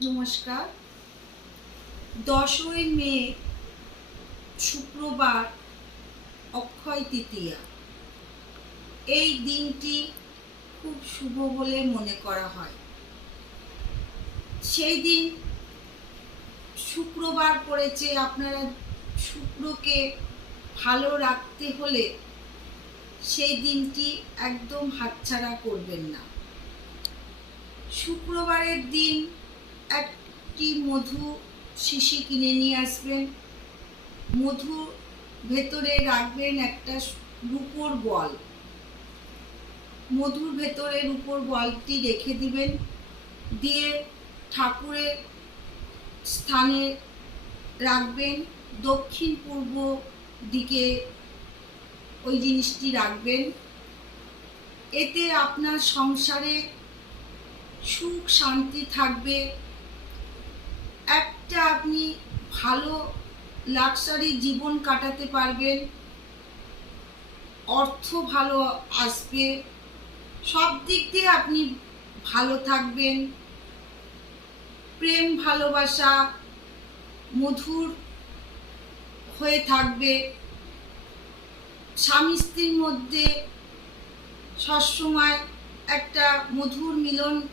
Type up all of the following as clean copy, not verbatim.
নমস্কার। 10ই মে শুক্রবার অক্ষয় তৃতীয়া। এই দিনটি খুব শুভ বলে মনে করা হয়। সেই দিন শুক্রবার পড়েছে, আপনারা শুক্রকে ভালো রাখতে হলে সেই দিনটি একদম হাতছাড়া করবেন না। শুক্রবারের দিন একটি মধু শিশি কিনে নিয়ে আসবেন। মধু ভেতরে রাখবেন একটা রূপোর বল। মধুর ভেতরে রূপোর বলটি রেখে দিবেন, দিয়ে ঠাকুরের স্থানে রাখবেন। দক্ষিণ পূর্ব দিকে ওই জিনিসটি রাখবেন। এতে আপনার সংসারে সুখ শান্তি থাকবে। একটা আপনি ভালো লাক্সারি জীবন কাটাতে পারবেন, অর্থ ভালো আসবে, সব দিক দিয়ে আপনি ভালো থাকবেন। প্রেম ভালোবাসা মধুর হয়ে থাকবে। স্বামী স্ত্রীর মধ্যে সবসময় একটা মধুর মিলন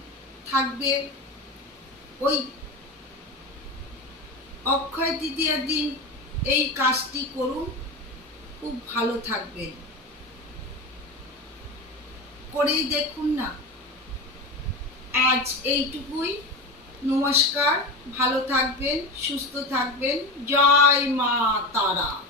থাকবে। ওই অক্ষয় তৃতীয়ার দিন এই কাজটি করুন, খুব ভালো থাকবেন। করেই দেখুন না। আজ এইটুকুই। নমস্কার, ভালো থাকবেন, সুস্থ থাকবেন। জয় মা তারা।